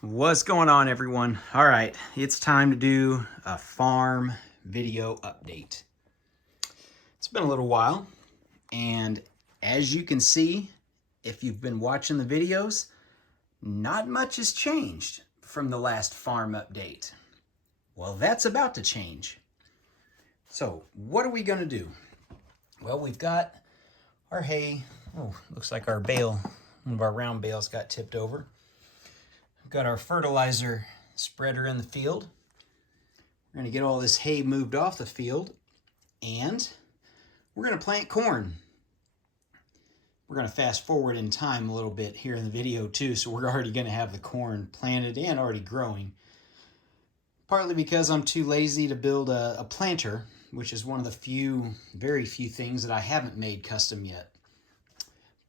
What's going on, everyone? All right, it's time to do a farm video update. It's been a little while, and as you can see, if you've been watching the videos, not much has changed from the last farm update. Well, that's about to change. So what are we going to do? Well, we've got our hay. Oh, looks like our bale, one of our round bales got tipped over. We've got our fertilizer spreader in the field. We're going to get all this hay moved off the field, and we're going to plant corn. We're going to fast forward in time a little bit here in the video too, so we're already going to have the corn planted and already growing. Partly because I'm too lazy to build a planter, which is one of the very few things that I haven't made custom yet.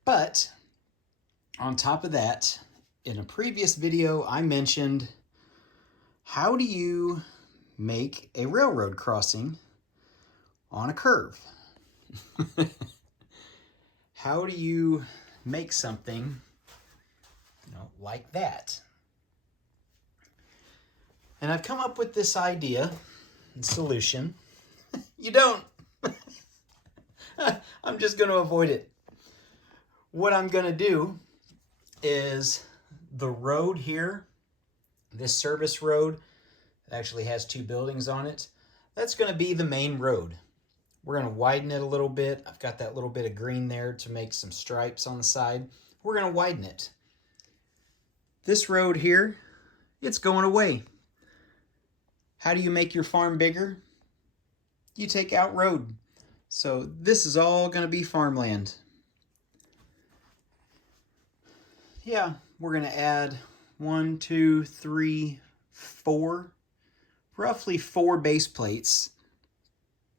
But on top of that, in a previous video, I mentioned, how do you make a railroad crossing on a curve? How do you make something, like that? And I've come up with this idea and solution. You don't. I'm just going to avoid it. What I'm going to do is the road here, this service road, actually has two buildings on it. That's going to be the main road. We're going to widen it a little bit. I've got that little bit of green there to make some stripes on the side. We're going to widen it. This road here, it's going away. How do you make your farm bigger? You take out road. So this is all going to be farmland. Yeah, we're going to add 1, 2, 3, 4, roughly 4 base plates,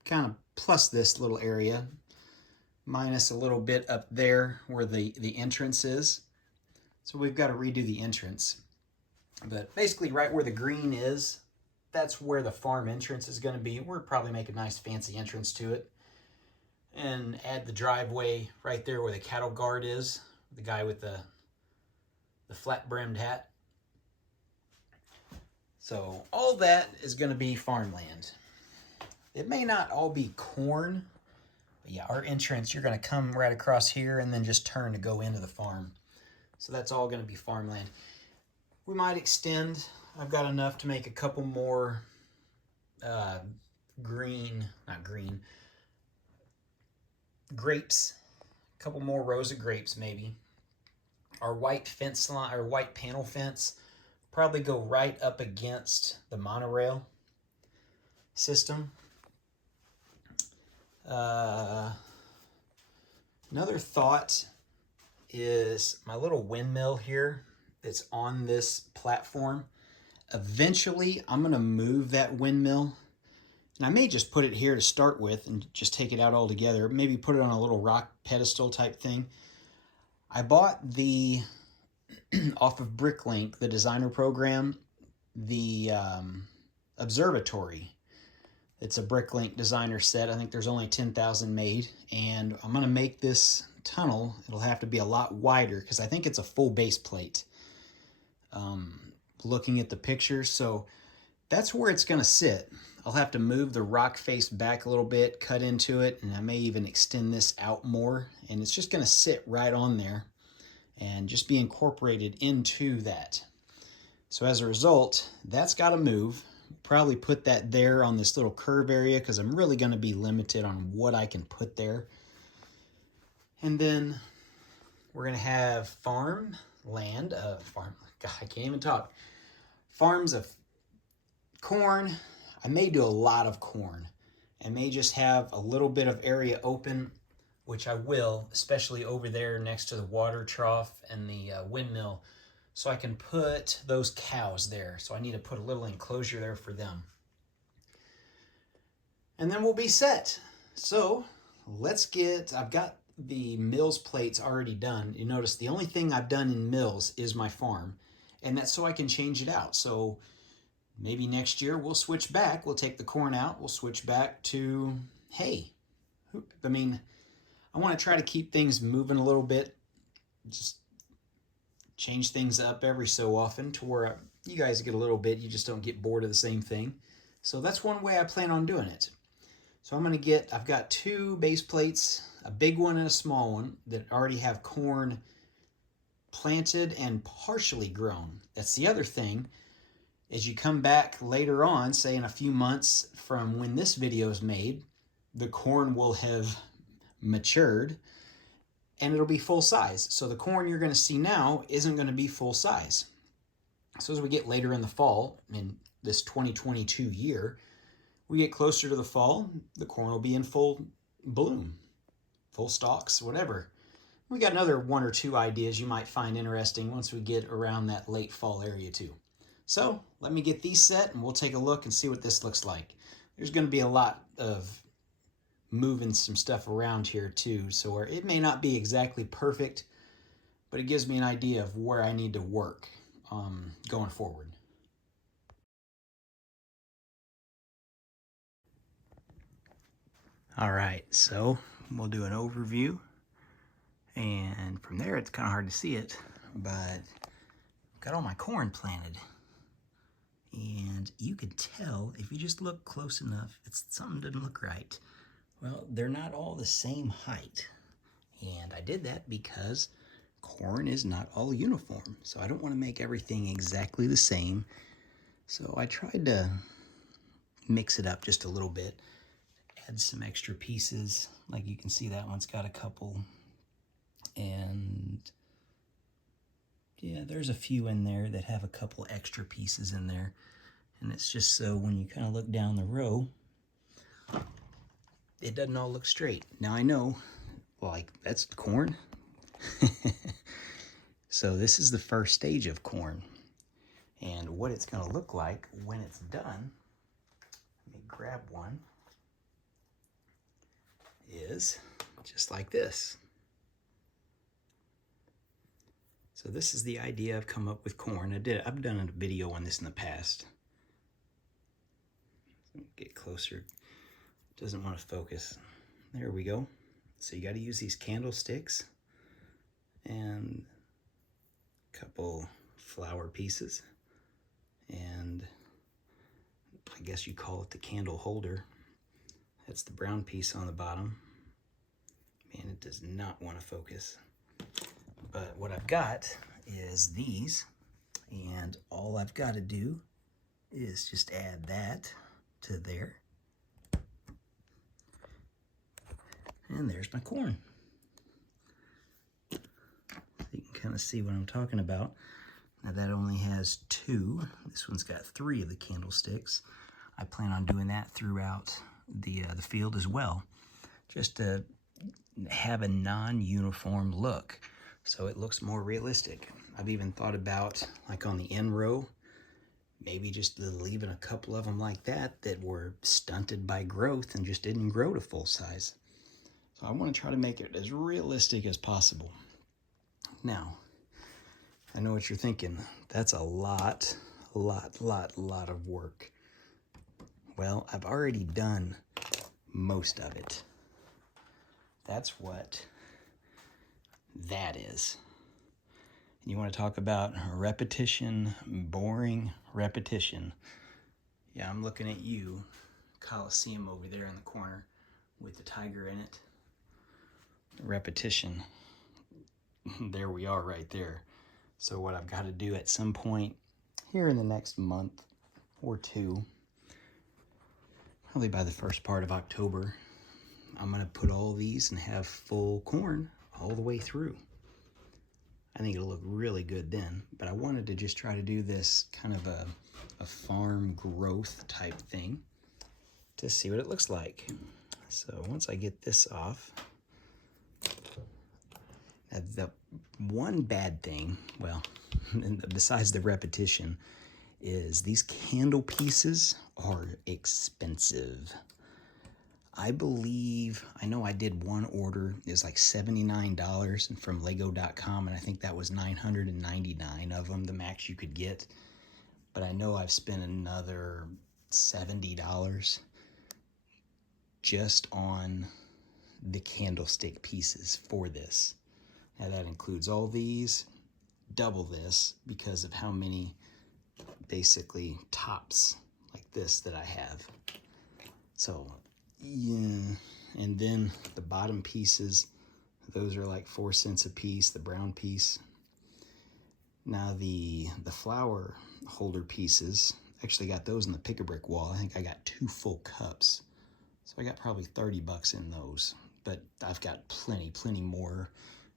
kind of plus this little area, minus a little bit up there where the entrance is. So we've got to redo the entrance. But basically right where the green is, that's where the farm entrance is going to be. We'll probably make a nice fancy entrance to it. And add the driveway right there where the cattle guard is, the guy with the flat-brimmed hat. So all that is going to be farmland. It may not all be corn, but yeah, our entrance, you're going to come right across here and then just turn to go into the farm. So that's all going to be farmland. We might extend. I've got enough to make a couple more grapes. A couple more rows of grapes maybe. Our white fence line, or white panel fence, probably go right up against the monorail system. Another thought is my little windmill here that's on this platform. Eventually, I'm going to move that windmill. And I may just put it here to start with and just take it out altogether. Maybe put it on a little rock pedestal type thing. I bought off of Bricklink, the designer program, the observatory. It's a Bricklink designer set. I think there's only 10,000 made. And I'm going to make this tunnel. It'll have to be a lot wider because I think it's a full base plate. Looking at the pictures. So that's where it's going to sit. I'll have to move the rock face back a little bit, cut into it, and I may even extend this out more. And it's just going to sit right on there and just be incorporated into that. So as a result, that's got to move. Probably put that there on this little curve area because I'm really going to be limited on what I can put there. And then we're going to have God, I can't even talk. Farms of corn. I may do a lot of corn. I may just have a little bit of area open, which I will, especially over there next to the water trough and the windmill, so I can put those cows there. So I need to put a little enclosure there for them. And then we'll be set. So I've got the mills plates already done. You notice the only thing I've done in mills is my farm, and that's so I can change it out. So maybe next year we'll switch back. We'll take the corn out. We'll switch back to hay. I mean, I want to try to keep things moving a little bit. Just change things up every so often to where you guys get a little bit, you just don't get bored of the same thing. So that's one way I plan on doing it. So I've got 2 base plates, a big one and a small one that already have corn planted and partially grown. That's the other thing. As you come back later on, say in a few months from when this video is made, the corn will have matured and it'll be full size. So the corn you're going to see now isn't going to be full size. So as we get later in the fall, in this 2022 year, we get closer to the fall, the corn will be in full bloom, full stalks, whatever. We got another 1 or 2 ideas you might find interesting once we get around that late fall area too. So let me get these set and we'll take a look and see what this looks like. There's going to be a lot of moving some stuff around here too, so it may not be exactly perfect, but it gives me an idea of where I need to work going forward. All right, so we'll do an overview, and from there it's kind of hard to see it, but I've got all my corn planted. And you could tell if you just look close enough, something doesn't look right. Well, they're not all the same height. And I did that because corn is not all uniform. So I don't want to make everything exactly the same. So I tried to mix it up just a little bit, add some extra pieces. Like you can see that one's got a couple. And yeah, there's a few in there that have a couple extra pieces in there. And it's just so when you kind of look down the row, it doesn't all look straight. Now I know, like, that's corn. So this is the first stage of corn. And what it's going to look like when it's done, let me grab one, is just like this. So this is the idea I've come up with corn. I've done a video on this in the past. Get closer. Doesn't want to focus. There we go. So you got to use these candlesticks and a couple flower pieces, and I guess you call it the candle holder. That's the brown piece on the bottom. Man, it does not want to focus. But what I've got is these, and all I've got to do is just add that to there. And there's my corn. So you can kind of see what I'm talking about. Now that only has 2. This one's got 3 of the candlesticks. I plan on doing that throughout the field as well, just to have a non-uniform look so it looks more realistic. I've even thought about, like on the end row, maybe just leaving a couple of them like that were stunted by growth and just didn't grow to full size. So I want to try to make it as realistic as possible. Now, I know what you're thinking. That's a lot of work. Well, I've already done most of it. That's what that is. You want to talk about repetition, boring repetition. Yeah, I'm looking at you, Coliseum over there in the corner with the tiger in it. Repetition. There we are right there. So what I've got to do at some point here in the next month or 2, probably by the first part of October, I'm going to put all these and have full corn all the way through. I think it'll look really good then, but I wanted to just try to do this kind of a farm growth type thing to see what it looks like. So once I get this off, the one bad thing, well, besides the repetition, is these candle pieces are expensive. I know I did one order, it was like $79 from Lego.com, and I think that was 999 of them, the max you could get. But I know I've spent another $70 just on the candlestick pieces for this. Now that includes all these, double this because of how many basically tops like this that I have. So yeah, and then the bottom pieces, those are like 4 cents a piece, the brown piece. Now the flower holder pieces, actually got those in the pick-a-brick wall. I think I got 2 full cups. So I got probably 30 bucks in those, but I've got plenty more.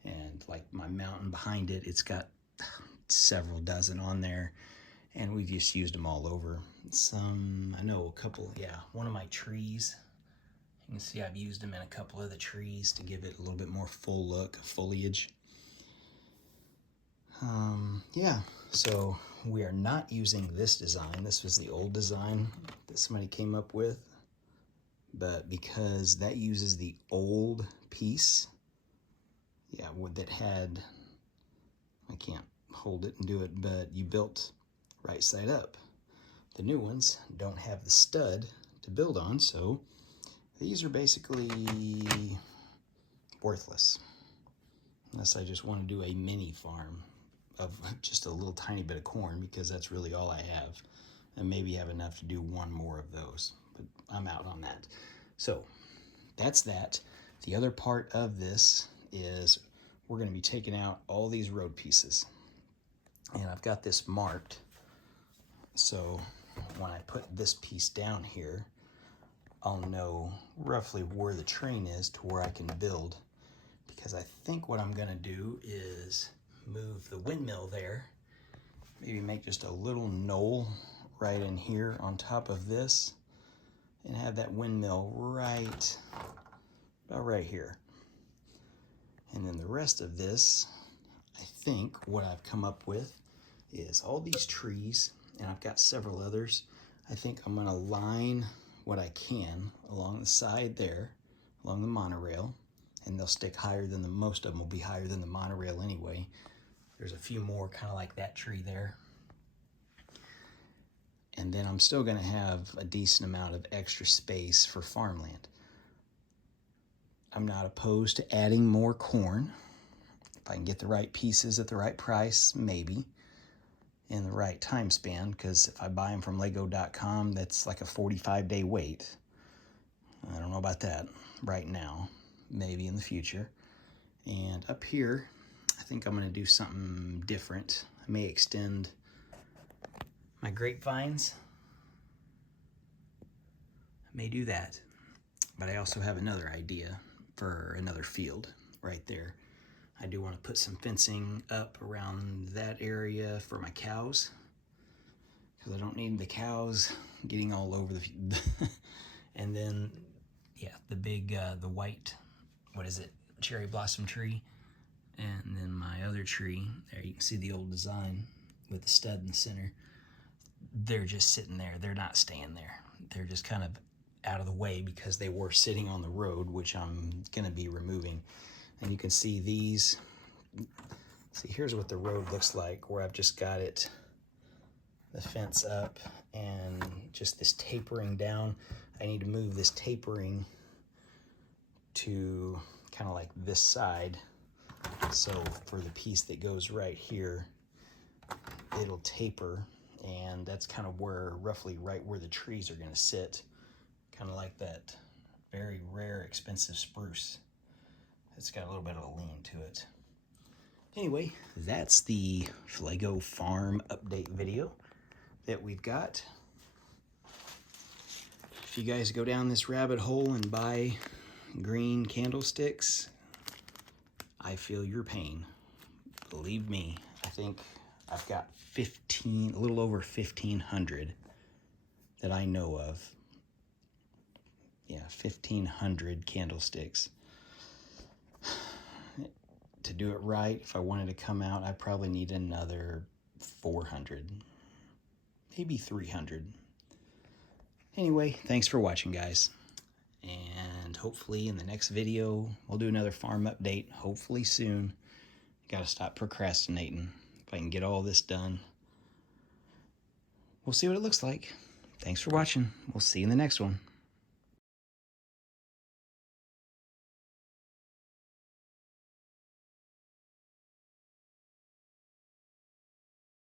And like my mountain behind it, it's got several dozen on there, and we've just used them all over. Some, I know a couple, yeah, one of my trees, you can see I've used them in a couple of the trees to give it a little bit more full look, foliage. Yeah, so we are not using this design. This was the old design that somebody came up with, but because that uses the old piece, yeah, that had, I can't hold it and do it, but you built right side up. The new ones don't have the stud to build on, so these are basically worthless. Unless I just want to do a mini farm of just a little tiny bit of corn, because that's really all I have. And maybe have enough to do one more of those, but I'm out on that. So that's that. The other part of this is we're going to be taking out all these road pieces. And I've got this marked, so when I put this piece down here, I'll know roughly where the train is to where I can build. Because I think what I'm gonna do is move the windmill there, maybe make just a little knoll right in here on top of this, and have that windmill right about right here. And then the rest of this, I think what I've come up with is all these trees, and I've got several others. I think I'm gonna line what I can along the side there, along the monorail, and they'll stick higher than most of them will be higher than the monorail anyway. There's a few more kind of like that tree there. And then I'm still gonna have a decent amount of extra space for farmland. I'm not opposed to adding more corn. If I can get the right pieces at the right price, maybe, in the right time span, because if I buy them from Lego.com, that's like a 45-day wait. I don't know about that right now, maybe in the future. And up here, I think I'm gonna do something different. I may extend my grapevines. I may do that, but I also have another idea for another field right there. I do want to put some fencing up around that area for my cows, because I don't need the cows getting all over the and then, yeah, the big, the white, what is it, cherry blossom tree. And then my other tree, there you can see the old design with the stud in the center. They're just sitting there. They're not staying there. They're just kind of out of the way because they were sitting on the road, which I'm gonna be removing. And you can see these, see, here's what the road looks like, where I've just got it, the fence up, and just this tapering down. I need to move this tapering to kind of like this side. So for the piece that goes right here, it'll taper, and that's kind of where, roughly right where the trees are gonna sit, kind of like that very rare, expensive spruce. It's got a little bit of a lean to it. Anyway, that's the Lego farm update video that we've got. If you guys go down this rabbit hole and buy green candlesticks, I feel your pain. Believe me, I think I've got a little over 1,500 that I know of. Yeah, 1,500 candlesticks. To do it right, if I wanted to come out, I probably need another 400, maybe 300. Anyway, thanks for watching, guys. And hopefully in the next video, we'll do another farm update, hopefully soon. Gotta stop procrastinating. If I can get all this done, we'll see what it looks like. Thanks for watching. We'll see you in the next one.